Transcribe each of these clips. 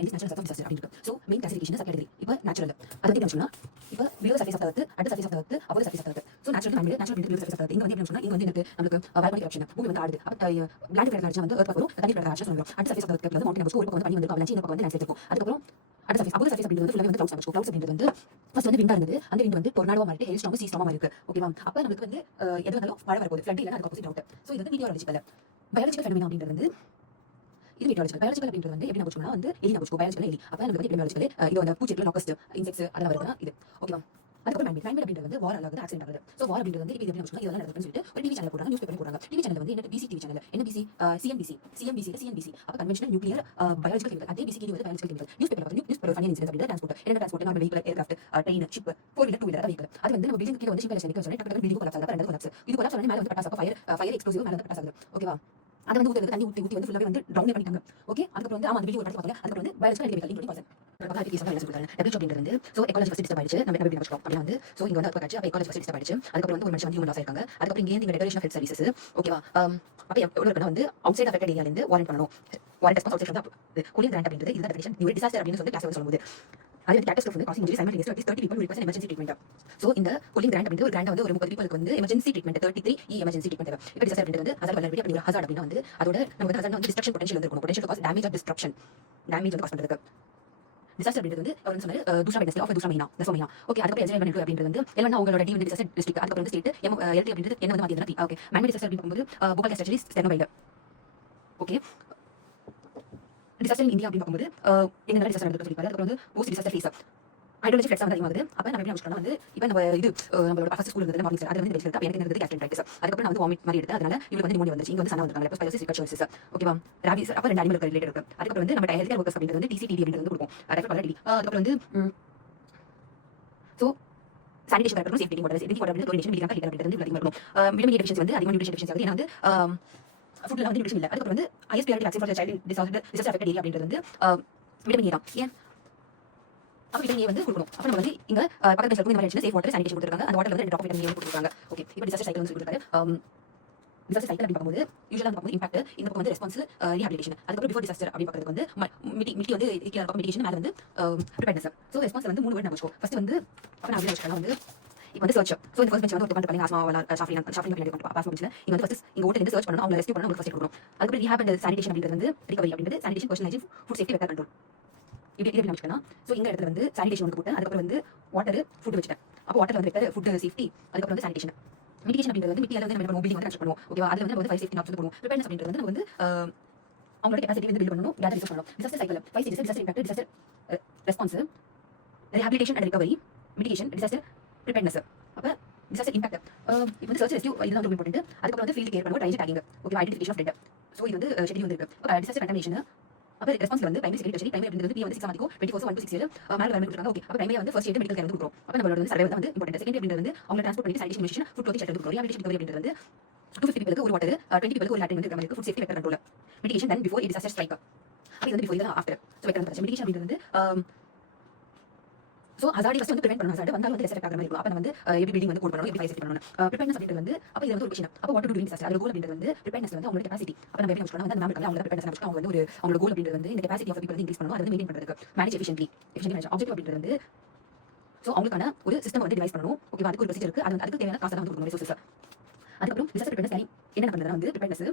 any natural resource disaster அப்படின்னு இருக்கு. So main classification sub category. இப்போ நேச்சுரல் அதை பற்றி என்ன இப்போ below surface of the earth, at surface of the earth, above surface of the earth. So natural man natural below surface of the earth. இங்க வந்து என்ன இங்க வந்து நமக்கு வால்கானிக் eruption பூமி வந்து ஆடுது. அப்போ லேண்ட் கிராஷ் வந்து எர்த் வரும், தண்ணி கிராஷ் சொல்லுவோம். At surface of the earth வந்து மவுண்டன் நம்பர்ஸ் ஒரு பக்கம் வந்து பனி வந்து அவலாஞ்சி, இந்த பக்கம் வந்து லேண்ட்ஸ்லைட் இருக்கும். அதுக்கப்புறம் அட் சர்ஃபேஸ் அபோவ் சர்ஃபேஸ் அப்படிங்கிறது ஃபுல்லாவே வந்து கிளவுட்ஸ் நம்பர்ஸ். கிளவுட்ஸ் அப்படிங்கிறது வந்து ஃபர்ஸ்ட் வந்து விண்டா இருந்தது, அந்த விண்ட் வந்து டொர்னாடோவா மாறிட்டு ஹெயில் ஸ்டார்ம், சீ ஸ்டார்மா இருக்கு. ஓகேவா? அப்போ நமக்கு வந்து எது வந்தாலும் மழை வரப்போகுது, ஃப்ளட் இல்லைன்னா அதுக்கு ஆப்போசிட் அவுட். ஸோ இது வந்து மீட்டியாலஜிக்கல். பயாலஜிக்கல் ஃபெனோமெனா அப்படிங்கிறது வந்து இது மீட்டியாலஜிக்கல். பயாலஜிக்கல் அப்படிங்கிறது வந்து எப்படி நம்ம வந்து எலி நம்ம பயாலஜிக்கல் எலி. அப்போ நமக்கு வந்து எபிடமியாலஜிக்கல் இது வந்து பூச்சிகள், லாக்கஸ்ட், இன்செக்ட்ஸ் அதெல்லாம் வருதுன்னா இது. ஓகேவா? அதுக்கப்புறம் மேன் அப்படிங்கிறது வந்து வார் ஆகுது, ஆக்சிடென்ட் ஆகுது. ஸோ வார் அப்படிங்கிறது வந்து இப்போ எப்படி நம்ம இதெல்லாம் நடக்குதுன்னு சொல்லிட்டு ஒரு டிவி சேனல் போடுறாங்க, நியூஸ் பேப்பர் போடுறாங்க. டிவி சேனல் வந்து என்ன பிசி டிவி சேனல், என்ன பிசி சிஎம்பிசி. அப்போ கன்வென்ஷனல் நியூக்ளியர் பயாலஜிக்கல் கெமிக்கல், அதே பிசிக்கு வந்து biological chemical. News paper news paper final incident அப்படிங்கிறது டிரான்ஸ்போர்ட். என்ன transport? Normal vehicle, aircraft, train, ship, 4 two wheeler vehicle. அது வந்து நம்ம பில்டிங் கீழ வந்து ஷிப் எலக்ட்ரிக் சொல்லி டக்கு பில்டிங் கொலாப்ஸ் ஆகுது, ரெண்டு கொலாப்ஸ். இது கொலாப்ஸ் ஆனா மேல வந்து பட்டாஸ், அப்போ ஃபயர் எக்ஸ்ப்ளோசிவ் மேல வந்து பட்டாஸ் ஆகுது. ஓகேவா? அதை வந்து ஊற்றி தண்ணி ஊற்றி வந்து ஃபுல்லாவே வந்து டவுன் பண்ணிட்டாங்க. ஓகே, அதுக்கப்புறம் வந்து அந்த வீடியோ படத்தை பார்த்தாங்க. அதுக்கப்புறம் வந்து பயாலஜிக்கல் கெமிக்கல் 20%. அப்படிங்கிறது வந்து ஸோ எக்காலஜி ஃபர்ஸ்ட் டிஸ்டர்ப் ஆயிடுச்சு, நம்ம எப்படி வச்சுக்கோம் அப்படின்னா வந்து ஸோ இங்க வந்து அப்போ எக்காலஜி ஃபர்ஸ்ட் டிஸ்டர்ப் ஆயிடுச்சு. அதுக்கப்புறம் வந்து ஒரு மனுஷன் வந்து ஹியூமன் லாஸ் ஆயிருக்காங்க. அதுக்கப்புறம் இங்கே இந்த ரெகுலேஷன் ஆஃப் ஹெல்த் சர்வீசஸ். ஓகேவா? அப்போ எவ்வளோ இருக்குன்னா வந்து அவுட் சைட் அஃபெக்டட் ஏரியால இருந்து வாரண்ட் பண்ணணும். வாரண்ட் ரெஸ்பான்ஸ் அவுட் சைட் வந்து கூலிங் கிராண்ட் அப்படிங்கிறது இதுதான் டெஃபினிஷன். நியூ டிசாஸ்டர் அப்படின்னு சொல்லி கிளாஸ் சொல்லும்போது அது வந்து கேட்டஸ்ட்ரோஃப் வந்து causing injury simultaneously at least 30 people will request an emergency treatment. So இந்த கூலிங் கிராண்ட் அப்படிங்கிற ஒரு கிராண்ட் வந்து ஒரு 30 people வந்து எமர்ஜென்சி ட்ரீட்மெண்ட் 33 எமர்ஜென்சி ட்ரீட்மெண்ட் தேவை. இப்போ டிசாஸ்டர் அப்படிங்கிறது ஹசார்ட் வளர்ச்சி அப்படி ஒரு ஹசார்ட் அப்படின்னா வந்து அதோட நமக்கு வந்து ஹசார்ட் வந்து டிஸ்ட்ரக்ஷன் பொட்டன்ஷியல் வந்து இருக்கும். Potential cause damage or destruction, damage வந்து காஸ் பண்றதுக்கு. டிசாஸ்டர் அப்படிங்கிறது வந்து அவர் சொன்னாரு தூசரா வெட்னஸ்ல ஆஃப் தூசரா மெயினா தசம ஓகே. அதுக்கப்புறம் என்ஜாய்மெண்ட் அப்படிங்கிறது வந்து எல்லாம் அவங்களோட டி வந்து டிசாஸ்டர் டிஸ்ட்ரிக்ட். அதுக்கப்புறம் வந்து ஸ்டேட் எல்டி அப்படிங்கிறது என்ன வந்து மாத்தினா ஓகே. மேன் டிசாஸ்டர் அப்படி போகும்போது போக்கல் கேஸ்ட்ரேஜி ஸ்டெனோவைல். ஓகே, டிசாஸ்டர் இன் இந்தியா அப்படின்னு பார்க்கும்போது என்ன டிசாஸ்டர் நடக்குது சொல்லி பாரு. அதுக்கப்புறம் வந்து post disaster phase hydrology flux வந்து அதிகமாகுது. அப்போ நம்ம எப்படி வச்சுக்கணும் வந்து இப்போ நம்ம இது நம்மளோட ஃபர்ஸ்ட் ஸ்கூல் இருந்தது மார்னிங் அது வந்து பேசிக்கிறதுக்கு எனக்கு இருந்தது கேஸ்ட்ரைட்டிஸ். அதுக்கப்புறம் நான் வந்து வாமிட் மாதிரி எடுத்து அதனால இவங்களுக்கு வந்து நிமோனியா வந்துச்சு. இங்க வந்து சனா வந்தாங்க லெப்டோஸ்பைரோசிஸ் ரிகர்ஷன்ஸ். ஓகேவா? ராபிஸ் அப்போ ரெண்டு அனிமல் ரிலேட்டட் இருக்கு. அதுக்கப்புறம் வந்து நம்ம ஹெல்த் கேர் ஒர்க்கர்ஸ் அப்படிங்கிறது வந்து டிசிடிடி அப்படிங்கிறது வந்து கொடுக்கும். ரெஃபர் அதுக்கப்புறம் வந்து so sanitation correct safety water வந்து டோனேஷன் மில்லிகிராம் லிட்டர் அப்படிங்கிறது வந்து அதிகமாக இருக்கும். விட்டமின் ஏ டெஃபிஷியன்சி வந்து அதிகமாக நியூட்ரிஷன் டெஃபிஷியன்சி ஆகுது. ஏன்னா வந்து ஃபுட்ல வந்து நியூட்ரிஷன் இல்லை. அதுக்கப்புறம் வந்து highest priority vaccine for child disaster affected area அப்படிங்கிறது வந்து விட்டமின் ஏ தான். ஏன் அப்போ விட்டமின் ஏ வந்து கொடுக்கணும். அப்போ நம்ம வந்து இங்க பக்கத்துல இந்த மாதிரி சேஃப் வாட்டர் சானிடேஷன் கொடுத்துருக்காங்க. அந்த வாட்டர்ல வந்து 2 ட்ராப் விட்டமின் ஏ கொடுத்துருக்காங்க. ஓகே, இப்போ டிசாஸ்டர் சைக்கிள் வந்து கொடுத்துருக்காரு. டிசாஸ்டர் சைக்கிள் அப்படி பார்க்கும்போது யூசுவலாக வந்து இம்பாக்ட் இந்த பக்கம் வந்து ரெஸ்பான்ஸ் ரீஹாபிலிட்டேஷன். அதுக்கப்புறம் பிஃபோர் டிசாஸ்டர் அப்படி பார்க்கறது வந்து மிட்டி வந்து கீழே இருக்கும் மிட்டிகேஷன் மேலே வந்து ப்ரிப்பேர்னஸ். ஸோ ரெஸ்பான்ஸ் வந்து 3 வேர்ட் நம்ம வச்சுக்கோ. ஃபர்ஸ்ட் வந்து அப்போ நான் அப்படி வச்சுக்கலாம் வந்து இப்போ வந்து சர்ச். ஸோ இந்த ஃபர்ஸ்ட் பெஞ்ச் வந்து ஒரு பண்ணி ஆஸ்மா ஷாஃபினா பின்னாடி பாஸ் பெஞ்சில் இங்கே வந்து ஃபர்ஸ்ட் இங்கே ஓட்டு சர்ச் பண்ணணும், அவங்க ரெஸ்க்யூ பண்ணணும், உங்களுக்கு ஃபர்ஸ்ட் கொடுக்கணும். அதுக்கப்புறம் ரீஹாப் அண்ட் சானிடேஷன் அப்படிங்கிறது வந்து ரிகவரி அப்படிங்கிறது sanitation personal hygiene food safety vector control. இப்படி எப்படி வச்சுக்கலாம். ஸோ இந்த இடத்துல வந்து சானிடேஷன் வந்து போட்டேன். அதுக்கப்புறம் வந்து வாட்டர் ஃபுட் வச்சுட்டேன். அப்போ வாட்டர் வந்து வெக்டர் ஃபுட் சேஃப்டி. அதுக்கப்புறம் வந்து சானிடேஷன் மிட்டிகேஷன் அப்படிங்கிறது வந்து மிட்டியால வந்து நம்ம பண்ணுவோம், பில்டிங் வந்து கன்ஸ்ட்ரக்ட் பண்ணுவோம். ஓகேவா? அதுல வந்து நம்ம ஃபைவ் சேஃப்டி நாப்ஸ் வந்து போடுவோம். ப்ரிப்பேர்னஸ் அப்படிங்கிறது வந்து நம்ம வந்து அவங்களோட கெபாசிட்டி வந்து பில்ட் பண்ணணும், கேதர் ரிசோர்ஸ் பண்ணணும். Disaster cycle 5 stages: disaster impact, disaster response, rehabilitation and recovery, mitigation, disaster preparedness. அப்போ டிசாஸ்டர் இம்பாக்ட் இப்போ வந்து சர்ச் ரெஸ்க்யூ இதுதான் ரொம்ப இம்பார்ட்டன்ட். அதுக்கப்புறம் வந்து ஃபீல்ட் கேர் பண்ணுவோம், training tagging. Okay, identification of dead. So இது வந்து ஷெட்யூல் வந்து இருக்கு. டிசாஸ்டர் கண்டமினேஷன் அப்போ ரெஸ்பான்ஸ்ல வந்து பிரைமரி செகண்டரி பிரைமரி அப்படிங்கிறது பி வந்து 6 ஆகும் 24 1 to 6 மேல வந்து கொடுத்தாங்க. ஓகே, அப்போ பிரைமரி வந்து ஃபர்ஸ்ட் எய்ட் மெடிக்கல் கேர் வந்து கொடுக்குறோம். அப்போ நம்மளோட வந்து சர்வே வந்து இம்பார்ட்டன்ட். செகண்டரி அப்படிங்கிறது வந்து அவங்க டிரான்ஸ்போர்ட் பண்ணி சானிடேஷன் மிஷன் ஃபுட் ப்ரொடெக்ஷன் எடுத்து கொடுக்குறோம். ரீஹாபிலிட்டேஷன் ரிகவரி அப்படிங்கிறது வந்து 250 people ஒரு வாட்டர் 20 people ஒரு லேட்ரின் வந்து இருக்கிற மாதிரி food safety vector control. Mitigation then before disaster strike. அப்போ இது வந்து பிஃபோர் இதெல்லாம் ஆஃப்டர். ஸோ வெக்டர் பிரச்சனை. மிட்டிகேஷன் அப்படிங்கிறது வந்து ஸோ ஹசார்டி ஃபர்ஸ்ட் வந்து ப்ரிவென்ட் பண்ணணும். ஹசார்ட் வந்தாலும் வந்து ரெஸ்ட் ஆகிற மாதிரி இருக்கும். அப்போ நம்ம வந்து எப்படி பில்டிங் வந்து கோட் பண்ணணும், எப்படி ஃபைர் சேஃப்டி பண்ணணும். ப்ரிப்பேர்னஸ் அப்படிங்கிறது வந்து அப்போ இது வந்து ஒரு விஷயம். அப்போ what to to in disaster. அது கோல் அப்படிங்கிறது வந்து ப்ரிப்பேர்னஸ் வந்து அவங்களோட கெபாசிட்டி. அப்போ நம்ம எப்படி வச்சுக்கணும் வந்து மேம் இருக்காங்க அவங்க ப்ரிப்பேர்னஸ் வச்சுக்கணும். அவங்க வந்து ஒரு அவங்களோட கோல் அப்படிங்கிறது வந்து இந்த கெபாசிட்டி ஆஃப் பீப்பிள் வந்து இன்க்ரீஸ் பண்ணணும், அதை வந்து மெயின்டைன் பண்ணுறதுக்கு மேனேஜ் எஃபிஷியன்ட்லி மேனேஜ் ஆப்ஜெக்ட் அப்படிங்கிறது வந்து ஸோ அவங்களுக்கான ஒரு சிஸ்டம் வந்து டிவைஸ் பண்ணணும். ஓகேவா? அதுக்கு ஒரு ப்ரொசீஜர் இருக்கு. அது அதுக்கு தேவையான காசை வந்து கொடுக்கணும், ரிசோர்ஸஸ். அதுக்கப்புறம் டிசாஸ்டர் ப்ரிப்பேர்னஸ் என்ன பண்ணுறதுனா வந்து ப்ரிப்பேர்னஸ்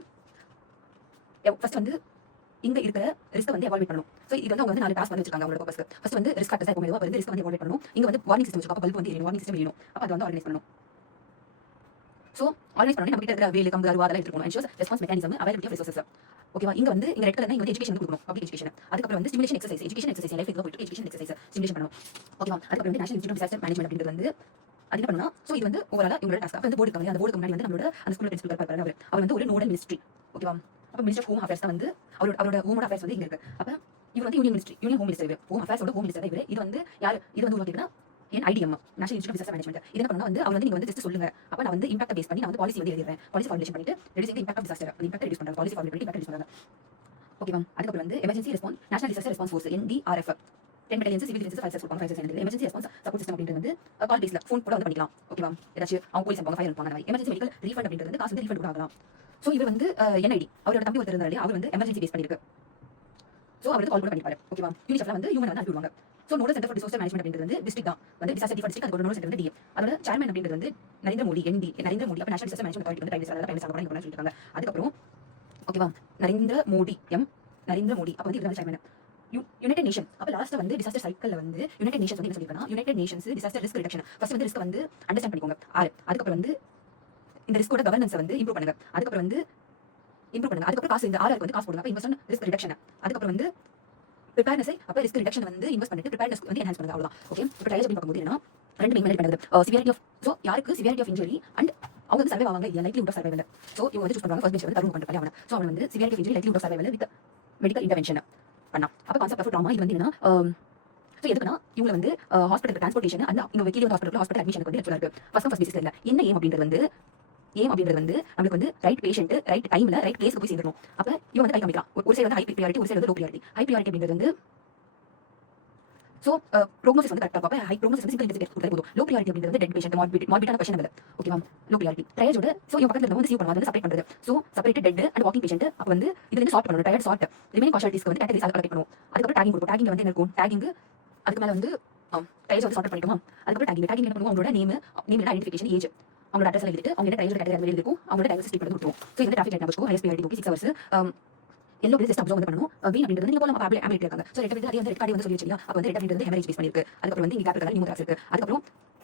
ஃபர்ஸ்ட் வந்து இங்க இருக்கிற ரிஸ்க் வந்து எவால்வேட் பண்ணணும். ஸோ இது வந்து அவங்க வந்து 4 டாஸ்க் வந்து வச்சிருக்காங்க அவங்களோட பர்பஸ்க்கு. ஃபர்ஸ்ட் வந்து ரிஸ்க் ஃபேக்டர்ஸ் எப்பவுமே வந்து ரிஸ்க் வந்து எவால்வேட் பண்ணணும். இங்க வந்து வார்னிங் சிஸ்டம் வச்சிருக்காங்க. பல்ப் வந்து எரியணும், வார்னிங் சிஸ்டம் எரியணும். அப்போ அது வந்து ஆர்கனைஸ் பண்ணணும். ஸோ ஆர்கனைஸ் பண்ணணும். நம்ம கிட்ட இருக்கிற வேலு கம்பு அருவா அதெல்லாம் எடுத்துக்கணும். Ensures response mechanism availability of resources. ஓகேவா? இங்க வந்து இங்க ரெட் கலர்னா இங்க வந்து எஜுகேஷன் வந்து கொடுக்கணும், பப்ளிக் எஜுகேஷன். அதுக்கப்புறம் வந்து stimulation exercise, education exercise life போயிட்டு எஜுகேஷன் எக்ஸசைஸ் ஸ்டிமுலேஷன் பண்ணணும். ஓகேவா? அதுக்கப்புறம் வந்து national institute of disaster management அப்படிங்கிறது வந்து அது என்ன பண்ணா ஸோ இது வந்து ஓவராலா இவங்களோட டாஸ்க். அப்போ வந்து போர்டு இருக்காங்க, அந்த போர்டுக்கு முன்னாடி வந்து நம்மளோட அந்த ஸ்கூல் பிரின்சிபல் இருப்பாரு. அவர் வந்து ஒரு நோடல் மினிஸ்ட்ரி. ஓகேவா? அப்போ மினிஸ்டர் ஆஃப் ஹோம் அஃபேர்ஸ் தான் வந்து அவரோட ஹோம் அஃபேர்ஸ் வந்து இங்க இருக்கு. அப்போ இவர் வந்து union ministry, union home minister, home அஃபேர்ஸோட ஹோம் மினிஸ்டர் இவர். இது வந்து யார் இது வந்து உருவாக்கினா NIDM national institute of disaster management. இது என்ன பண்ணா வந்து அவர் வந்து நீங்க வந்து ஜஸ்ட் சொல்லுங்க. அப்போ நான் வந்து இம்பாக்ட் பேஸ் பண்ணி நான் வந்து பாலிசி வந்து எழுதிடுறேன். பாலிசி ஃபார்முலேஷன் பண்ணிட்டு ரெடியூசிங் இம்பாக்ட் ஆஃப் டிசாஸ்டர் அந்த இம்பாக்ட் ரெடியூஸ் பண்றாங்க. பாலிசி ஃபார்முலேட் பண்ணி இம்பாக்ட் ரெடியூஸ் பண்றாங்க. ஓகேவா? அதுக்கப்புறம் வந்து emergency response national disaster response force NDRF 10 battalions civil defence fire கொடுப்பாங்க. Fire centre emergency response support system அப்படிங்கிறது வந்து கால் பேஸ்ல ஃபோன் கூட வந்து பண்ணிக்கலாம். ஓகேவா? ஏதாச்சும் அவங்க போலீஸ் அனுப்புவாங்க, ஃபயர் அனுப்புவாங்க. எமர்ஜென்சி மெடிக்கல் ரீஃபண்ட் அப்படிங்கிறது வந்து காசு வந்து ரீஃபண்ட் கூட ஆகலாம். ஸோ இவர் வந்து NID அவரோட தம்பி ஒருத்தர் இருந்தாரு, அவர் வந்து எமர்ஜென்சி பேஸ் பண்ணிருக்கு. ஸோ அவர் வந்து கால் கூட பண்ணிப்பாரு. ஓகேவா? யூனிசெஃப்ல வந்து ஹியூமன் வந்து அனுப்பிடுவாங்க. So nodal centre for disaster management அப்படின்றது வந்து டிஸ்ட்ரிக்ட் தான் வந்து டிசாஸ்டர் டிஸ்ட்ரிக்ட், அதுக்கு ஒரு நோடல் சென்டர் வந்து டிஎம். அதோட சேர்மன் அப்படின்றது வந்து நரேந்திர மோடி, ND நரேந்திர மோடி. அப்ப நேஷனல் டிசாஸ்டர் மேனேஜ்மெண்ட் அத்தாரிட்டி வந்து பிரைம் மினிஸ்டர் அங்க சொல்லிருக்காங்க. அதுக்கப்புறம் ஓகேவா, நரேந்திர மோடி நரேந்திர மோடி அப்ப வந்து இவர் சேர்மன். யுனைடெட் நேஷன் அப்ப லாஸ்ட் வந்து டிசாஸ்டர் சைக்கிள்ல வந்து யுனைடெட் நேஷன்ஸ் வந்து என்ன சொல்லிருக்காங்க, United Nations disaster risk reduction first வந்து ரிஸ்க் வந்து அண்டர்ஸ்டாண்ட் பண்ணிக்கோங்க. அதுக்கப்புறம் வந்து இந்த ரிஸ்கோட கவர்னன்ஸ் வந்து இம்ப்ரூவ் பண்ணுங்க. அதுக்கப்புறம் வந்து இம்ப்ரூவ் பண்ணுங்க. அதுக்கப்புறம் காசு இந்த ஆருக்கு வந்து காசு போடுங்க. அப்ப இன்வெஸ்ட் ஆன் ரிஸ்க் ரிடக்ஷன். அதுக்கப்புறம் வந்து ப்ரிப்பேர்னஸ் அப்ப ரிஸ்க் ரிடக்ஷன் வந்து இன்வெஸ்ட் பண்ணிட்டு ப்ரிப்பேர்னஸ் வந்து என்ஹான்ஸ் பண்ணுங்க. அவ்வளவுதான். ஓகே, இப்போ ட்ரையல்ஸ் அப்படி பார்க்கும்போது என்னன்னா ரெண்டு மெயின் பண்ணுது. சிவியாரிட்டி ஆஃப் ஸோ யாருக்கு சிவியாரிட்டி ஆஃப் இன்ஜுரி அண்ட் அவங்க வந்து சர்வே ஆவாங்க இல்லையா, லைக்லிஹுட் ஆஃப் சர்வைவல். ஸோ இவங்க வந்து சூஸ் பண்ணுவாங்க ஃபர்ஸ்ட் பெஞ்ச் வந்து தருண் பண்ணுறாங்க அவனை. ஸோ அவன் வந்து severity of injury likelihood of survival with medical intervention பண்ணா. அப்ப கான்செப்ட் ஆஃப் ட்ராமா இது வந்து என்னன்னா ஸோ எதுக்குன்னா இவங்க வந்து ஹாஸ்பிட்டல் டிரான்ஸ்போர்ட்டேஷன் அந்த இவங்க கீழே ஹாஸ்பிட்டல் அட்மிஷனுக்கு வந்து ஹெல்ப்ஃபுல்லாக இருக்கு. ஃபர்ஸ்ட் பேசிஸ்ல இல்லை என்ன ஏம் அப்படின்றது வந்து நம்மளுக்கு வந்து ரைட் பேஷண்ட் ரைட் டைம்ல ரைட் பிளேஸ்க்கு போய் சேர்ந்துடும். அப்ப இவங்க வந்து கை காமிக்கலாம். ஒரு சைடு வந்து ஹை ப்ரியாரிட்டி, ஒரு சைடு வந்து லோ ப்ரியாரிட்டி. ஹை ப்ரியாரிட்டி அப்படின்றது வந்து ஸோ ப்ரோக்னோசிஸ் வந்து கரெக்டாக பார்ப்பேன். ஹை ப்ரோக்னோசிஸ் வந்து சிம்பிள் இன்வெஸ்டிகேட் கொடுத்தாலே போதும். லோ ப்ரியாரிட்டி அப்படின்றது டெட் பேஷண்ட் மார்பிட்டான கொஸ்டின் இல்லை. ஓகேவா, லோ ப்ரியாரிட்டி ட்ரையல்ஸோட ஸோ இவங்க பக்கத்தில் வந்து சீவ் பண்ணுவாங்க, வந்து செப்பரேட் பண்ணுறது. So separate dead and walking patient. அப்போ வந்து இது வந்து சார்ட் பண்ணணும். ட்ரையல் சார்ட் ரிமைனிங் காஷாலிட்டிஸ்க்கு வந்து கேட்டகரிஸ் அதை கலெக்ட் பண்ணுவோம். அதுக்கப்புறம் டேகிங் கொடுப்போம். டேகிங் வந்து என்ன இருக்கும், டேகிங் அதுக்கு மேலே வந்து ட்ரையல்ஸ் வந்து சார்ட் பண்ணிட்டோமா. அதுக்கப்புறம் டேகிங் என்ன பண்ணுவோம், அவங்களோட நேம் ஐடென்டிஃபிகேஷன் ஏஜ் அவங்களோட அட்ரஸ் எழுதிட்டு அவங்க என்ன ட்ரையல் கேட்டகரி இருக்கும் அவங்களோட டைவர்ஸ் பண்ணி கொடுத்துருவோம். ஸோ இந்த டிராஃபிக் லைட் நம்பர்ஸ்க்கு highest priority 6 hours yellow plus observe வந்து பண்ணணும். வீன் அப்படின்றது நீங்க போல ஆப்ல ஆமிட் இருக்காங்க. சோ ரெட் அப்படின்றது ரெட் கார்டு வந்து சொல்லி வச்சிருக்கீங்க. அப்ப வந்து ரெட் அப்படின்றது ஹெமரேஜ் பேஸ் பண்ணிருக்கு. அதுக்கப்புறம் வந்து இங்க கேபிட்டல் நியூமராக்ஸ் இருக்கு. அதுக்கப்புறம்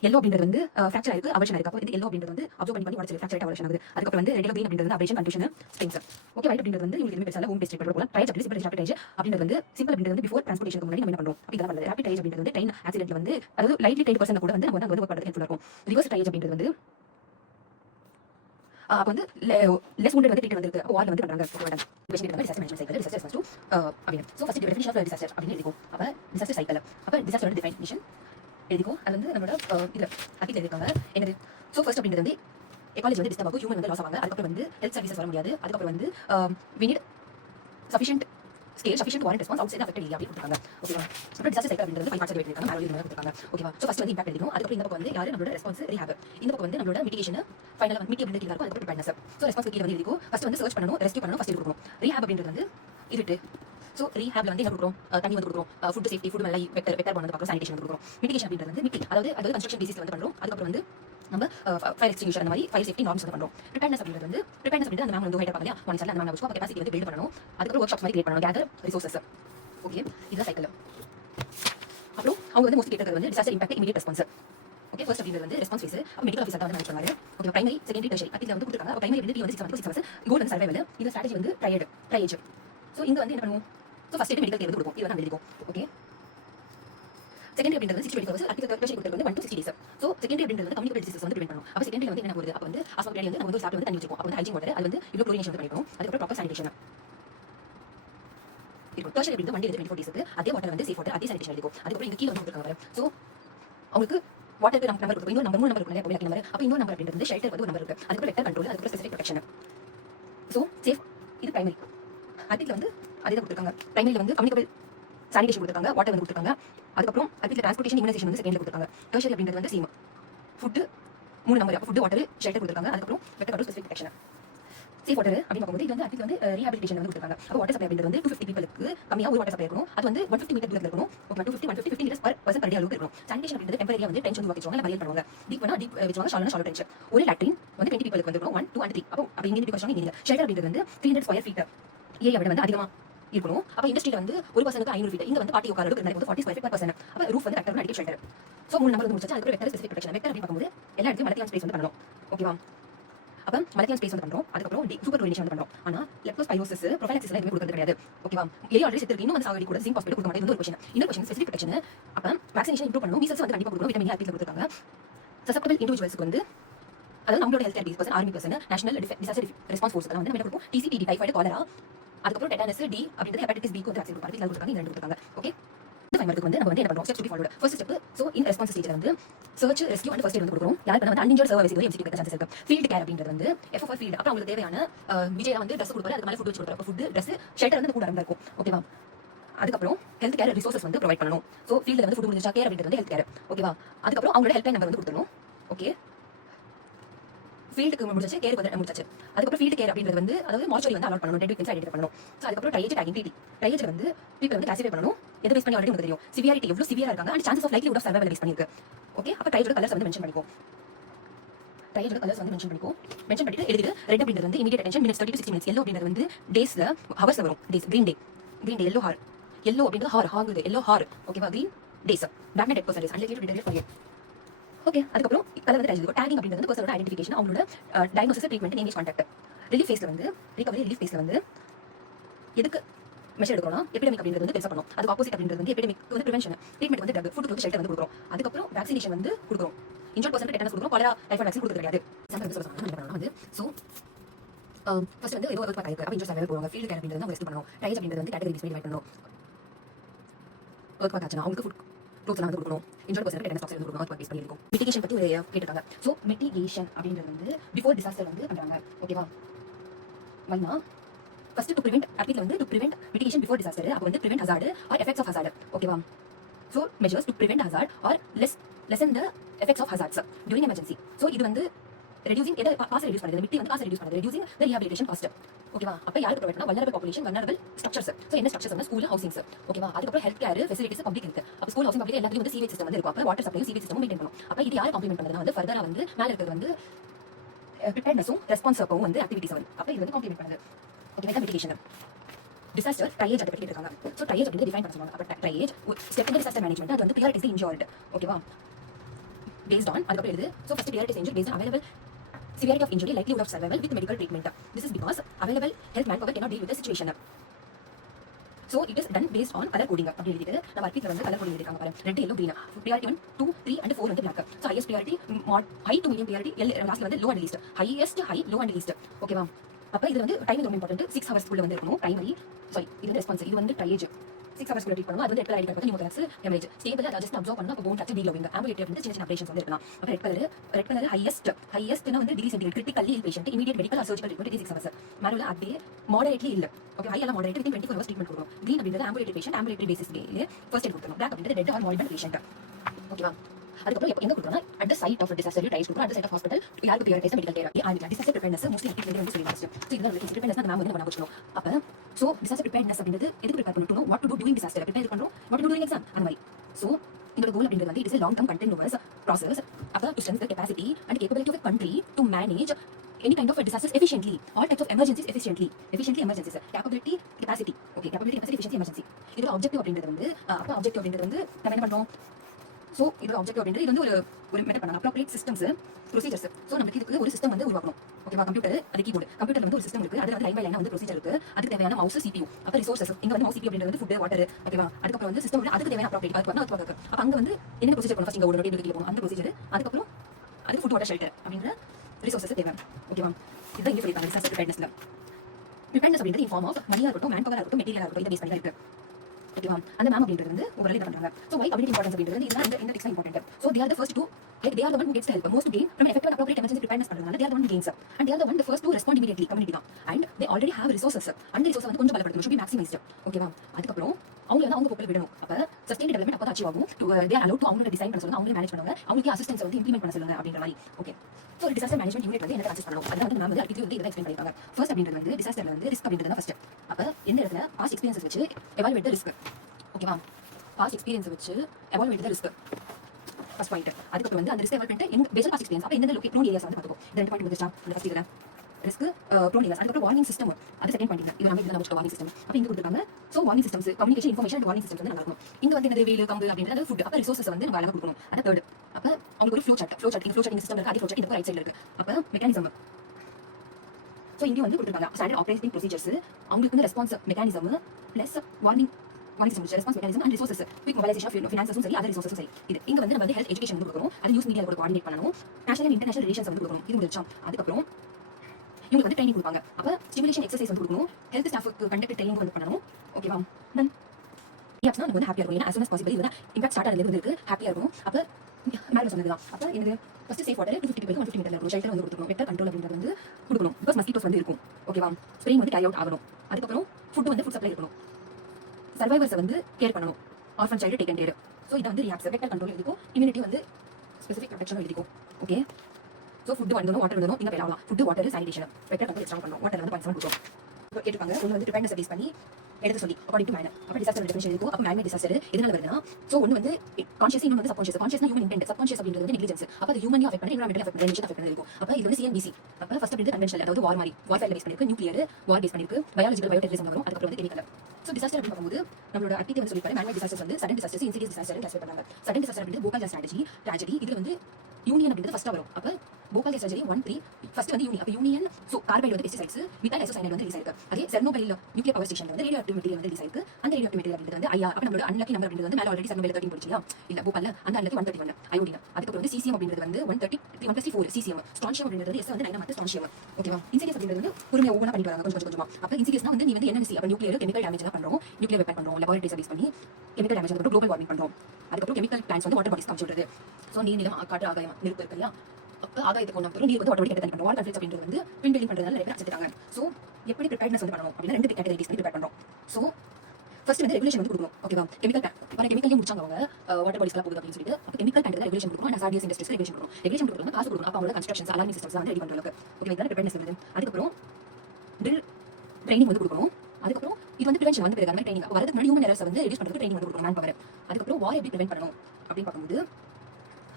எல்லோ அப்படின்றது வந்து ஃபிராக்சர் ஆயிருக்கு, அவர்ஷன் ஆயிருக்கு. அப்ப இந்த எல்லோ அப்படின்றது வந்து அப்சர்வ் பண்ணி உடச்சு ஃபிராக்சர் ஆயிட்டு அவர்ஷன் ஆகுது. அதுக்கப்புறம் வந்து ரெட் கிரீன் அப்படின்றது வந்து அப்ரேஷன் கன்ஃபியூஷன் ஸ்ட்ரிங்ஸ். ஓகே, ஒயிட் அப்படின்றது வந்து உங்களுக்கு எதுவுமே பேசல ஹோம் பேஸ்ட் ட்ரீட்மெண்ட் போலாம். ட்ரையல் அப்படி சிம்பிள் ட்ரையல் அப்படின்றது வந்து சிம்பிள் அப்படின்றது வந்து பிஃபோர் டிரான்ஸ்போர்ட்டேஷனுக்கு முன்னாடி நம்ம என்ன பண்றோம் அப்படி தான் பண்ணுது. ரேபிட் ட்ரையல் அப்படின்றது வந்து ட்ரெயின் ஆக்சிடென்ட்ல வந்து அதாவது லைட்லி 10% கூட வந்து நம்ம வந்து ஒர்க் பண்றது ஹெல்ப்ஃபுல்லா இருக்கும். ரிவர்ஸ் ட்ரையல் அப்படின்றது வந்து அப்ப வந்து லெஸ் wounded வந்து ட்ரீட் வந்து வார்ல வந்து பண்றாங்க. பேஷண்ட் கிட்ட disaster management cycle disaster first அப்படியே. So first definition of disaster அப்படினு எழுதிக்கோ. அப்ப டிசாஸ்டர் சைக்கிள் அப்ப டிசாஸ்டரோட டெஃபினிஷன் எழுதிக்கோ. அது வந்து நம்மளோட இதுல அடில இருக்காங்க என்னது. சோ ஃபர்ஸ்ட் அப்படின்றது வந்து எக்காலஜி வந்து டிஸ்டர்ப் ஆகும், ஹியூமன் வந்து லாஸ் ஆவாங்க. அதுக்கப்புறம் வந்து ஹெல்த் சர்வீசஸ் வர முடியாது. அதுக்கப்புறம் வந்து we need sufficient sufficient warrant response outside the affected area அப்படி கொடுத்துருக்காங்க. ஓகேவா, அப்புறம் டிசாஸ்டர் சைக்கிள் அப்படின்றது 5 பார்ட்ஸ் எடுத்துருக்காங்க, மேல வந்து கொடுத்துருக்காங்க. ஓகேவா, சோ ஃபர்ஸ்ட் வந்து இம்பாக்ட் எழுதிக்கணும். அதுக்கப்புறம் இந்த பக்கம் வந்து யாரு நம்மளோட ரெஸ்பான்ஸ் ரீஹாப், இந்த பக்கம் வந்து நம்மளோட மிட்டிகேஷன் ஃபைனலா வந்து மிட்டி அப்படின்றது இருக்கும். அதுக்கு ப்ரிப்பேர்னஸ். சோ ரெஸ்பான்ஸ் கீழ வந்து எழுதிக்கோ. ஃபர்ஸ்ட் வந்து சர்ச் பண்ணனும், ரெஸ்க்யூ பண்ணனும், ஃபர்ஸ்ட் கொடுக்கணும். ரீஹாப் அப்படின்றது வந்து இருட்டு. சோ ரீஹாப்ல வந்து என்ன கொடுக்குறோம், தண்ணி வந்து கொடுக்குறோம், ஃபுட் சேஃப்டி, ஃபுட் மெல்லை வெக்டர் போனதுக்கு அப்புறம் சானிடேஷன் வந்து கொடுக்குறோம். மிட்டிகேஷன் அப்படின்றது வந்து மிட்டி அதாவது அது கன்ஸ்ட்ரக்ஷன் பேசிஸ்ல வந்து பண்றோம். அதுக்கப்புறம் வந்து நம்ம ஃபயர் எக்ஸ்டிங்யூஷர் அந்த மாதிரி ஃபயர் சேஃப்டி நார்ம்ஸ் வந்து பண்றோம். ப்ரிப்பேர்னஸ் அப்படின்றது வந்து அந்த மேம் வந்து ஹைட் இருப்பாங்க இல்லையா, ஒன் சார்ல அந்த மேம் வச்சுக்கோ, கெபாசிட்டி வந்து பில்ட் பண்ணணும். அதுக்கப்புறம் ஒர்க் ஷாப்ஸ் மாதிரி கிரியேட் பண்ணணும், கேதர் ரிசோர்சஸ். ஓகே, இதுதான் சைக்கிள். அப்புறம் அவங்க வந்து மோஸ்ட்லி கேட்டது வந்து disaster impact immediate response. Okay, first அப்படின்றது வந்து ரெஸ்பான்ஸ் ஃபேஸ். அப்ப மெடிக்கல் ஆஃபீஸர் தான் மேனேஜ் பண்ணுவாரு. ஓகே, பிரைமரி செகண்டரி டெர்ஷரி அதுல வந்து கொடுத்துருக்காங்க. அப்ப பிரைமரி வந்து 6 ஹவர்ஸ் கோல் வந்து சர்வைவல். இந்த ஸ்ட்ராட்டஜி வந்து ட்ரையேஜ். சோ இங்க வந்து என்ன பண்ணுவோம், so first eight medical care வந்து கொடுப்போம். இது வந்து எழுதிக்கோ. ஓகே, செகண்டரி அப்படின்றது 60 ஹவர்ஸ் அர்டிகல் டெர்ஷரி கொடுத்துருக்கு வந்து 1 to 60 days. சோ செகண்டரி அப்படின்றது வந்து கம்யூனிகேபிள் டிசீசஸ் வந்து ப்ரிவென்ட் பண்ணும். அப்ப செகண்டரி வந்து என்ன போகுது, அப்ப வந்து ஆஸ்மா பின்னாடி வந்து நம்ம வந்து சாப்பிட்டு வந்து தண்ணி வச்சிருக்கோம். அப்ப வந்து ஹைஜீன் வாட்டர் அது வந்து இவ்வளவு குளோரினேஷன் வந்து பண்ணிக்கணும். அதுக்கப்புறம் ப்ராப்பர் சானிடேஷன் இருக்கும். டெர்ஷரி அப்படின்றது 1 day 24 days அதே வாட்டர் வந்து சேஃப் வாட்டர் அதே சானிடேஷன் இருக்கும். அதுக்கப்புறம் இங்க கீழ வந்து கொடுத்துருக்காங்க. சோ அவங்களுக்கு வாட்டருக்கு நம்பர் கொடுக்கும். இன்னொரு நம்பர் 3 நம்பர் இருக்குல்ல, கோவிலக் நம்பர். அப்ப இன்னொரு நம்பர் அப்படின்றது வந்து ஷெல்டர் வந்து ஒரு நம்பர் இருக்கு. அதுக்கப்புறம் வெக்டர் கண்ட்ரோல், அதுக்கப்புறம் ஸ்பெசிஃபிக் ப்ரொடெக்ஷன். சோ சேஃப் இது பிரைமரி. அர்டிகல் வந்து அதே தான் கொடுத்துருக்காங்க. பிரைமரியில வந்து கம்யூனிகபிள் சானிடேஷன் கொடுத்துருக்காங்க, வாட்டர் வந்து கொடுத்துருக்காங்க. அதுக்கப்புறம் அர்டிகல் டிரான்ஸ்போர்ட்டேஷன் இம்யூனைசேஷன் வந்து செகண்ட்ல கொடுத்துருக்காங்க. டெர்ஷரி அப்படின்றது வந்து same food 3 number. Food water shelter கொடுத்துருக்காங்க. அதுக்கப்புறம் vector control specific protection. Safe water அப்படி பார்க்கும்போது இது வந்து அர்டிகல் வந்து ரீஹாபிலிட்டேஷன் வந்து கொடுத்துருக்காங்க. அப்போ வாட்டர் சப்ளை அப்படின்றது வந்து 250 பீப்புளுக்கு கம்மியாக ஒரு வாட்டர் சப்ளை இருக்கணும். அது வந்து 150 மீட்டர் தூரத்தில் இருக்கணும். Okay, 150 meters per person per day அளவுக்கு இருக்கணும். சானிடேஷன் அப்படின்றது டெம்பரரியா வந்து டென்ஷன் வச்சுவாங்க, இல்லை பரியல் பண்ணுவாங்க. டீப் வச்சுவாங்க, ஷாலோ டென்ஷன். ஒரு லேட்ரின் வந்து 20 பீப்புளுக்கு வந்து 1, 2 and 3. அப்போ இங்க இருந்து வச்சாங்க இங்க ஷெல்டர் அப்படின்றது வந்து 300 ஸ்கொயர் ஃபீட் ஏரியா விட வந்து அதிகமா இருக்கணும். அப்ப இண்டஸ்ட்ரியில வந்து ஒரு பர்சனுக்கு 500 ஃபீட், இங்க வந்து பார்ட்டி உட்கார அளவுக்கு வந்து 40 ஸ்கொயர் ஃபீட் பர் பர்சன். அப்ப ரூஃப் வந்து கரெக்டாக அடிக்க ஷெல்டர். சோ 3 நம்பர் வந்து முடிச்சாச்சு. அதுக்கு வெக்டர் ஸ்பெசிஃபிக் ப்ரொடெக்ஷன். வெக்டர் அப்படி பார்க்கும்போது எல்லா இடத்துலயும் மலக்கியான் ஸ்பேஸ் வந்து பண்ணணும். ஓகேவா, அப்ப மலக்கியான் ஸ்பேஸ் வந்து பண்றோம். அதுக்கப்புறம் சூப்பர் குளோரினேஷன் வந்து பண்றோம். ஆனா லெப்டோஸ்பைரோசிஸ் ப்ரொஃபைலாக்சிஸ் எதுவுமே கொடுக்கிறது கிடையாது. ஓகேவா, ஏரியா ஆல்ரெடி செத்து இருக்கு, இன்னும் வந்து சாகடி கூட ஜிங்க் பாஸ்பேட் கொடுக்க மாட்டேங்குது. ஒரு क्वेश्चन. இன்னொரு क्वेश्चन ஸ்பெசிஃபிக் ப்ரொடெக்ஷன். அப்ப வேக்சினேஷன் இம்ப்ரூவ் பண்ணனும், மீசல்ஸ் வந்து கண்டிப்பா கொடுக்கணும், விட்டமின் ஆர்டிகல் கொடுத்துருக்காங்க. சசப்டபிள் இண்டிவிஜுவல்ஸ்க்கு வந்து அதாவது நம்மளோட health care person, army person, national disaster response force நம்ம வந்து என்ன கொடுப்போம், டிசிடி டைஃபாய்டு காலரா, அதுக்கப்புறம் டெட்டானஸ் டி அப்படின்றது ஹெப்படைட்டிஸ் பி க்கு வந்து வேக்சின் கொடுப்பாங்க. இதுல கொடுத்துருக்காங்க, இந்த ரெண்டு கொடுத்துருக்காங்க. ஓகே, இந்த ஃபைமருக்கு வந்து நம்ம வந்து என்ன பண்றோம், steps to be followed. First step, so in response ஸ்டேஜ்ல வந்து search, rescue and first aid வந்து கொடுக்குறோம். யாருக்கு வந்து அன்இன்ஜர்ட் சர்வீஸ் வந்து எம்சிடி கிடைக்க சான்சஸ் இருக்கு. ஃபீல்ட் கேர் அப்படின்றது வந்து எஃப்எஃப்ஆர் ஃபீல்ட். அப்புறம் உங்களுக்கு தேவையான விஜயா வந்து ட்ரெஸ் கொடுப்பாரு, அதுக்கு மேல ஃபுட் வச்சு கொடுப்பாரு. ஃபுட், ட்ரெஸ், ஷெல்டர் வந்து கூட இருக்கும். ஓகேவா, அதுக்கப்புறம் ஹெல்த் கேர் ரிசோர்சஸ் வந்து ப்ரொவைட் பண்ணணும். சோ ஃபீல்ட்ல வந்து ஃபுட் முடிஞ்சா கேர் அப்படின்றது வந்து ஹெல்த் கேர். ஓகேவா, அதுக்கப்புறம் அவங்களோட ஹெல்ப் லைன் நம்பர் வந்து கொடுத்துடணும். ஓகே, ஃபீல்டுக்கு முடிச்சாச்சு, கேருக்கு வந்து முடிச்சாச்சு. அதுக்கப்புறம் ஃபீல்டு கேர் அப்படின்றது வந்து அதாவது மார்ச்சுரி வந்து அலாட் பண்ணணும், டெட் வீக்ஸ் ஐடென்டிஃபை பண்ணணும். ஸோ அதுக்கப்புறம் ட்ரையேஜ் டேகிங் டிடி. ட்ரையேஜ் வந்து பீப்பிள் வந்து கிளாசிஃபை பண்ணணும். எதை பேஸ் பண்ணி ஆல்ரெடி உங்களுக்கு தெரியும், சிவியாரிட்டி எவ்வளோ சிவியரா இருக்காங்க and chances of likelihood of survival base பண்ணிருக்கு. ஓகே, அப்போ ட்ரையேஜோட கலர்ஸ் வந்து மென்ஷன் பண்ணிக்கோ. ட்ரையேஜோட கலர்ஸ் வந்து மென்ஷன் பண்ணிக்கோ. மென்ஷன் பண்ணிட்டு எழுதிட்டு ரெட் அப்படின்றது வந்து immediate attention minutes 30 to 60 minutes. Yellow அப்படின்றது வந்து டேஸ்ல ஹவர்ஸ்ல வரும். Days green day yellow hour. Yellow அப்படின்றது ஹார் ஆகுது எல்லோ ஹார். ஓகேவா, green days back net percentage unlikely to detect for. Okay, அதுக்கப்புறம் கலர் வந்து டைஜ் டேகிங் அப்படின்றது வந்து பர்சனோட ஐடென்டிஃபிகேஷன், அவங்களோட diagnosis, treatment, engage contact. Relief ஃபேஸ்ல வந்து ரிகவரி ரிலீஃப் ஃபேஸ்ல வந்து எதுக்கு மெஷர் எடுக்கணும்னா எபிடமிக் அப்படின்றது வந்து பெருசா பண்ணும். அதுக்கு ஆப்போசிட் அப்படின்றது வந்து எபிடமிக் வந்து ப்ரிவென்ஷன், ட்ரீட்மெண்ட் வந்து ட்ரக், ஃபுட் வந்து ஷெல்டர் வந்து கொடுக்குறோம். அதுக்கப்புறம் வேக்சினேஷன் வந்து கொடுக்குறோம். இன்ஜூர்ட் பர்சன் டெட்டனஸ் கொடுக்குறோம், காலரா டைஃபாய்டு வேக்சின் கொடுக்குறது கிடையாது. எக்ஸாம்பிள் வந்து சொல்லுவாங்க வந்து ஸோ ஃபர்ஸ்ட் வந்து ஏதோ ஒர்க் பார்க்க அப்போ இன்ஜூர் சர்வைவல் போவாங்க. ஃபீல்டு கேர் அப்படின்றது ரெஸ்ட் பண்ணணும். ட்ரையேஜ் அப்படின்றது வந்து கேட்டகரி டிவைட் பண்ணணும். ஒர்க் பார்க்க ஆச்சுன்னா அவங்களுக்கு ஃபுட் க்ளோத்ஸ் எல்லாம் வந்து கொடுக்கணும். இன்ஜூர்ட் பர்சன் டெட்டனஸ் டாக்ஸ் வந்து கொடுக்கணும். ஒர்க் பேஸ் பண்ணி இருக்கும். மிட்டிகேஷன் பற்றி ஒரு கேட்டிருக்காங்க. ஸோ மிட்டிகேஷன் அப்படின்றது வந்து பிஃபோர் டிசாஸ்டர் வந்து பண்ணுறாங்க. ஓகேவா, மைனா first to prevent ஆர்டிகல் வந்து to prevent mitigation before disaster. அப்போ வந்து prevent hazard or effects of hazard. ஓகேவா, so measures to prevent hazard or lessen the effects of hazards during emergency. so இது வந்து reducing எதை காசு ரெடியூஸ் பண்ணுது, மிட்டி வந்து காசு ரெடியூஸ் பண்ணுது, reducing the rehabilitation cost. ஓகேவா, அப்போ யாருக்கு ப்ரொவைட் பண்ணா vulnerable population, vulnerable structures. so என்ன structures வந்து ஸ்கூல் ஹவுசிங்ஸ். ஓகேவா, அதுக்கப்புறம் health care facilities, public health. அப்போ ஸ்கூல் ஹவுசிங் பப்ளிக் எல்லாத்துலயும் வந்து சீவேஜ் சிஸ்டம் வந்து இருக்கும். அப்போ water supply sewage system maintain பண்ணும். அப்போ இது யாரை காம்ப்ளிமெண்ட் பண்ணுறதுனா வந்து ஃபர்தரா வந்து மேலே இருக்கிறது வந்து ப்ரிப்பேர்னஸும் ரெஸ்பான்ஸும் வந்து ஆக்டிவிட்டிஸ் வந்து அப்போ இது வந்து காம்ப்ளிமெண்ட் பண்ணுது. ஓகே, மிட்டிகேஷன் டிசாஸ்டர் ட்ரையேஜ் அதை பற்றி இருக்காங்க. ஸோ ட்ரையேஜ் அப்படின்னு டிஃபைன் பண்ண சொல்லுவாங்க. அப்போ triage step in disaster management அது வந்து பிரியாரிட்டிஸ் இன்ஜூர்ட். ஓகேவா, பேஸ்ட் ஆன் அதுக்கப்புறம் எழுது. So first prioritizes injure based available severity of injury, likelihood of survival with medical treatment. This is because available health manpower cannot deal with the situation. So it is done based on color coding. அப்படி எழுதிட்டு நம்ம ஆர்டிகல்ல வந்து colour coding எழுதிருக்காங்க பாருங்க. Red, yellow, green. priority 1 2 3 and 4 வந்து black. so highest priority high to medium priority, லாஸ்ட்ல வந்து low and least. highest high low and least. ஓகேவா, அப்ப இது வந்து டைம் ரொம்ப இம்பார்ட்டன்ட். 6 hours குள்ள வந்து இருக்கணும். பிரைமரி இது வந்து ரெஸ்பான்ஸ், இது வந்து ட்ரையேஜ் 6 hours குள்ள ட்ரீட் பண்ணனும். அது வந்து red colour ID card pneumothorax haemorrhage stable அதை ஜஸ்ட் அப்சர்வ் பண்ணனும். அப்ப போன் டச் டீக்ளோவிங் ஆம்புலேட்டரி வந்து சின்ன சின்ன ஆபரேஷன்ஸ் வந்து இருக்கலாம். அப்ப ரெட் கலர் ஹையஸ்ட்னா வந்து degree centigrade critically ill patient immediate medical or surgical treatment 6 hours. Manual அதே மாடரேட்லி இல்ல. ஓகே, ஹை எல்லாம் மாடரேட் வித்தின் 24 hours ட்ரீட்மெண்ட் கொடுக்கும். கிரீன் அப்படிங்கிறது ஆம்புலேட்டரி பேஷண்ட் ஆம்புலேட்டரி பேசிஸ்ல ஃபர்ஸ்ட் எய்ட் கொடுக்கணும். பிளாக் அப்படிங்கிறது டெட் ஆர் மார்பிள் பேஷண்ட். ஓகேவா, அதுக்கப்புறம் எங்க கொடுக்கறோம்னா at the site of disaster triage கொடுக்கறோம். At the site of hospital யாருக்கு பிரியாரிட்டிஸ் மெடிக்கல் கேர் ஆ டிசாஸ்டர் ப்ரிப்பேர்னஸ் மோஸ்ட்லி ஆக்டிவிட்டி வந்து சொல்லிடுறாங்க. சோ இதுதான் வந்து ப்ரிப்பேர்னஸ் அந்த மேம் வந்து நம்ம போச்சுறோம். அப்ப சோ டிசாஸ்டர் ப்ரிப்பேர்னஸ் அப்படிங்கிறது எதுக்கு ப்ரிப்பேர் பண்ணனும், what to do during disaster prepare பண்றோம், what to do during exam அந்த மாதிரி. சோ இதோட கோல் அப்படிங்கிறது வந்து it is a long term continuous process அப்ப to strengthen the capacity and capability of a country to manage any kind of disasters efficiently, all types of emergencies efficiently emergencies, capability, capacity. okay, capability, capacity, efficiency, emergency. இதோட objective அப்படிங்கிறது வந்து அப்ப objective அப்படிங்கிறது வந்து நம்ம என்ன பண்றோம். So இதோட ஆப்ஜெக்டிவ் அப்படிங்கிறது இது வந்து ஒரு மெத்தட் பண்ணலாம். Appropriate systems procedures. சோ நமக்கு இதுக்கு ஒரு சிஸ்டம் வந்து உருவாக்கணும். ஓகேவா, கம்ப்யூட்டர் அது கீபோர்டு. கம்ப்யூட்டர்ல வந்து ஒரு சிஸ்டம் இருக்கு. அதுல வந்து லைன் பை லைனா வந்து ப்ரொசீஜர் இருக்கு. அதுக்கு தேவையான மவுஸ் CPU. அப்ப ரிசோர்சஸ் இங்க வந்து மவுஸ் CPU அப்படிங்கிறது வந்து ஃபுட் வாட்டர். ஓகேவா, அதுக்கப்புறம் வந்து சிஸ்டம் அதுக்கு தேவையான அப்ரோப்ரியேட் அது பண்ணா அது அப்ப அங்க வந்து என்ன ப்ரொசீஜர் பண்ணணும், ஃபர்ஸ்ட் இங்க ஒரு டேபிள் கீழ போணும் அந்த ப்ரொசீஜர். அதுக்கப்புறம் அதுக்கு ஃபுட் வாட்டர் ஷெல்டர் அப்படிங்கற ரிசோர்சஸ் தேவை. ஓகேவா, இதான் இங்க சொல்லிருக்காங்க டிசாஸ்டர் ப்ரிப்பேர்னஸ்ல. ப்ரிப்பேர்னஸ் அப்படிங்கிறது இன் ஃபார்ம் ஆஃப் மணியா இருக்கட்டும், மேன் பவரா இருக்கட்டும், மெட்டீரியலா இருக்கட்டும், இத பேஸ் பண்ணி இருக்கு. ஓகேவா, அந்த மேம் அப்படிங்கிறது வந்து ஒரு இத பண்றாங்க. சோ வை கம்யூனிட்டி இம்பார்ட்டன்ஸ் அப்படிங்கிறது இதுதான் இந்த text important. So they are the first to like they are the one who gets the help most to gain from effective and appropriate emergency preparedness பண்றதுனால they are the one who gains and they are the one the first to respond immediately community தான் and they already have resources and the resources வந்து கொஞ்சம் பலப்படுத்தணும், should be maximized. ஓகேவா, அதுக்கப்புறம் அவங்க வந்து அவங்க போக்கல விடணும். அப்ப சஸ்டைன் டெவலப்மெண்ட் அப்பதான் அச்சீவ் ஆகும். they are allowed to அவங்க டிசைன் பண்ண சொல்லுங்க, அவங்க மேனேஜ் பண்ணுவாங்க, அவங்களுக்கு அசிஸ்டன்ஸ் வந்து இம்ப்ளிமெண்ட் பண்ண சொல்லுங்க அப்படிங்கற மாதிரி. Okay, so disaster management unit வந்து என்ன கன்சிஸ்ட் பண்ணனும் அத வந்து நாம வந்து அடுத்து வந்து இத எக்ஸ்பிளைன் பண்ணிருக்காங்க. ஃபர்ஸ்ட் அப்படிங்கிறது வந்து டிசாஸ்டர்ல வந்து ரிஸ்க் அப்படிங்கிறது தான் ஃபர்ஸ்ட். அப்ப எந்த இடத்துல பாஸ்ட் எக்ஸ்பீரியன்சஸ் வச்சு எவாலுவேட் தி ரிஸ்க். ஓகேவா, பாஸ்ட் எக்ஸ்பீரியன்ஸ் வச்சு எவாலுவேட் தி ரிஸ்க் ஃபர்ஸ்ட் பாயிண்ட். அதுக்கப்புறம் வந்து அந்த ரிஸ்க் எவாலுவேட் எங்க பேஸ்ட் பாஸ்ட் எக்ஸ்பீரியன்ஸ் அப்ப எந்த லோகேட் ப்ரோன் ஏரியாஸ் வந்து பாத்துப்போம். இந்த ரெண்டு பாயிண்ட் வந்துச்சா அந்த ஃபர்ஸ்ட் இதுல ரிஸ்க் ப்ரோன் ஏரியாஸ். அதுக்கப்புறம் வார்னிங் சிஸ்டம் அது செகண்ட் பாயிண்ட். இது நம்ம இதுல வார்னிங் சிஸ்டம் அப்ப இங்க கொடுத்திருக்காங்க. So warning systems communication information and warning systems வந்து நல்லா இருக்கும். இங்க வந்து என்னது வேலு கம்பு அப்படின்றது ஃபுட். அப்ப ரிசோர்சஸ் வந்து நம்ம அளவு கொடுக்கணும். அது தேர்ட். அப்ப அவங்க ஒரு ஃப்ளோ சார்ட் சிஸ்டம் இருக்கு. அதே ஃப்ளோ சார்ட் இந்த ரைட் சைடுல இருக்கு. அப்ப மெக்கானிசம். சோ இங்க வந்து கொடுத்திருக்காங்க ஸ்டாண்டர்ட் ஆபரேட்டிங் ப்ரொசீஜர்ஸ், அவங்களுக்கு வந்து response mechanism plus warning system, response mechanism and resources, quick mobilisation of ஃபினான்சஸும் சரி, அதர் ரிசோர்சஸும் சரி. இது இங்க வந்து நம்ம வந்து ஹெல்த் எஜுகேஷன் வந்து கொடுக்கணும், அது நியூஸ் மீடியால கூட கோஆர்டினேட் பண்ணணும், நேஷனல் அண்ட் இன்டர்நேஷனல் ரிலேஷன்ஸ் வந்து கொடுக்கணும். இது முடிச்சோம். அதுக்கப்புறம் இவங்களுக்கு வந்து ட்ரைனிங் கொடுப்பாங்க. அப்ப ஸ்டிமுலேஷன் எக்ஸர்சைஸ் வந்து கொடுக்கணும், ஹெல்த் ஸ்டாஃப்க்கு கண்டக்ட் ட்ரைனிங் வந்து பண்ணணும். ஓகேவா, தென் யாப்ஸ்னா நம்ம வந்து ஹாப்பியா இருக்கும். ஏன்னா as soon as possible இது இம்பாக்ட் ஸ்டார்ட் ஆனதுல இருந்து இருக்கு ஹாப்பியா இருக்கும். அப்ப மேல சொன்னதுதான். அப்ப என்னது ஃபர்ஸ்ட் சேஃப் வாட்டர் 250 people 150 மீட்டர்ல இருக்கும். ஷெல்டர் வந்து கொடுக்கணும். வெக்டர் கண்ட்ரோல் அப்படிங்கிறது வந்து கொடுக்கணும். பிகாஸ் மஸ்கிட்டோஸ் வந்து இருக்கும். ஓகேவா, ஸ்ப்ரேயிங் வந்து கேரி அவுட் ஆகணும். அதுக்கப்புறம் ஃபுட் வந்து ஃபுட் சப்ளை இருக்கணும். சர்வைவர்ஸ் வந்து கேர் பண்ணணும். Orphan child take and care. So இது வந்து ரியாப்ஸ் வெக்டர் கண்ட்ரோல் இருக்கும். இம்யூனிட்டி வந்து ஸ்பெசிஃபிக் ப்ரொடெக்ஷன் இருக்கும். ஓகே, ஸோ ஃபுட் வந்து வாட்டர் வந்து இங்கே போயிடலாம். Food water sanitation vector control extra பண்ணணும். வாட்டர் வந்து 0.7 கொடுக்கும். கேட்டுப்பாங்க ஒன்று வந்து ப்ரிப்பேர்னஸ் பேஸ் பண்ணி எடுத்து சொல்லி அக்கார்டிங் டு மேன். அப்போ டிசாஸ்டர் டெஃபினிஷன் இருக்கும். அப்போ மேன் டிசாஸ்டர் எதனால வருதுன்னா, ஸோ ஒன்று வந்து கான்ஷியஸ், இன்னொன்று வந்து சப்கான்ஷியஸ். கான்ஷியஸ்னா ஹியூமன் இன்டென்ட், சப்கான்ஷியஸ் அப்படின்றது வந்து நெக்லிஜென்ஸ். அப்போ அது ஹியூமனி அஃபெக்ட் பண்ணி என்விரான்மெண்டல் அஃபெக்ட் பண்ணி நேச்சர் அஃபெக்ட் பண்ணி இருக்கும். அப்போ இது வந்து சிஎன்பிசி. அப்போ ஃபர்ஸ்ட் அப்படின்றது கன்வென்ஷனல், அதாவது வார் மாதிரி வார்ஃபேர் பேஸ் பண்ணிருக்கு, நியூக்ளியர் வார் பேஸ் பண்ணிருக்கு, பயாலஜிக்கல் பயோடெரரிசம் வரும், அதுக்கப்புறம் வந்து கெமிக்கல். ஸோ டிசாஸ்டர் அப்படின்னு பார்க்கும்போது நம்மளோட ஆக்டிவிட்டி வந்து சொல்லிப்பாரு. மேன் டிசாஸ்டர்ஸ் வந்து sudden disasters, Insidious disaster classify பண்ணாங்க. சடன் டிசாஸ்டர் அப்படின்றது போக்கல் ஸ்ட்ராட்டஜி ட்ராஜடி. இதுல வந்து யூனியன் அப்படின்றது ஃபர்ஸ்ட் வரும். அப்போ போக்கல் சர்ஜரி 1 3 ஃபர்ஸ்ட் வந்து யூனியன். அப்போ யூனியன் ஸோ கார்பைடு வந்து பெஸ்டிசைட்ஸ், மிథைல் ஐசோசைனைட் வந்து ரிலீஸ் ஆயிருக்கு. அதே செர்னோபில் நியூக்ளியர் பவர் ஸ்டேஷன் வந்து ரேடியோ ஆக்டிவ் மெட்டீரியல் வந்து ரிலீஸ் ஆயிருக்கு. அந்த ரேடியோ ஆக்டிவ் மெட்டீரியல் அப்படின்றது வந்து ஐஆர். அப்போ நம்மளோட அன்லக்கி நம்பர் அப்படின்றது வந்து மேல ஆல்ரெடி செர்னோபில் 13 போடுச்சியா இல்ல போக்கல்ல அந்த அன்லக்கி 131 அயோடின். அதுக்கப்புறம் வந்து சிசிஎம் அப்படின்றது வந்து 133 1+4 சிசிஎம். ஸ்ட்ரான்சியம் அப்படின்றது எஸ் வந்து 9 மத்த ஸ்ட்ரான்சியம். ஓகேவா. இன்சிடியஸ் அப்படின்றது வந்து பொறுமையா ஒவ்வொன்றா பண்ணிட்டு வராங்க கொஞ்சம் கொஞ்சமா. அப்போ இன்சிடியஸ்னா வந்து நீ வந்து என்னென்ன அப்போ நியூக்ளியர் கெமிக்கல் டேமேஜ் எல்லாம் பண்றோம், நியூக்ளியர் வெப்பன் பண்றோம், லெபார்ட்டரிஸ் பேஸ் பண்ணி கெமிக்கல் டேமேஜ் வந்து குளோபல் வார்மிங் பண்றோம். அதுக்கப்புறம் கெமிக்கல் பிளான்ஸ் வந்து வாட்டர் பாடிஸ் காமிச்சு விடுறது. ஸோ நீர், நிலம், காற்று, ஆகாயம், நெருப்பு இருக்கு இல்லையா. அப்போ ஆகாயத்துக்கு ஒன்று அப்புறம் நீர் வந்து ஆட்டோமேட்டிக் எடுத்து பண்ணுறோம். வால் கான்ஃபிளிக்ஸ் அப்படின்றது வந்து ட்வின் பில்டிங் பண்ணுறதுனால நிறைய பேர் அடிச்சிட்டாங்க. ஸோ எப்படி ப்ரிப்பேர்னஸ் வந்து பண்ணணும் அப்படின்னா 2 கேட்டகரிஸ் பண்ணி ப்ரிப்பேர் பண்ணுறோம். ஸோ ஃபர்ஸ்ட் வந்து ரெகுலேஷன் வந்து கொடுக்கணும். ஓகேவா. கெமிக்கல் பிளான் இப்போ கெமிக்கலையும் முடிச்சாங்க அவங்க வாட்டர் பாடிஸ்லாம் போகுது அப்படின்னு சொல்லிட்டு. அப்போ கெமிக்கல் பிளான் ரெகுலேஷன் கொடுக்கணும். நான் சார்டியஸ் இண்டஸ்ட்ரீஸ் ரெகுலேஷன் கொடுக்கணும். ரெகுலேஷன் கொடுக்கணும், காசு கொடுக்கணும். அப்போ அவங்களோட கன்ஸ்ட்ரக்ஷன்ஸ் அலார்மிங் சிஸ்டம்ஸ் வந்து ரெடி பண்ணுறதுக்கு. ஓகே, இதெல்லாம் ப்ரிப்பேர்னஸ் இருக்குது. அதுக்கப்புறம் ட்ரில் ட்ரைனிங் வந்து கொடுக்கணும். அதுக்கப்புறம் இது வந்து ப்ரிவென்ஷன் வந்து பிறகு ட்ரைனிங் வரதுக்கு முன்னாடி ஹியூமன் எரர்ஸ் வந்து ரெடியூஸ் பண்ணுறதுக்கு ட்ரைனிங் வந்து கொடுக்கணும், மேன் பவர். அதுக்கப்புறம் வார் எப்படி ப்ரிவென்ட் பண்ணணும் அப்படின்னு பார்க்கும்போது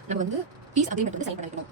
நம்ம வந்து பீஸ் அக்ரிமெண்ட் வந்து சைன் பண்ணிக்கணும்.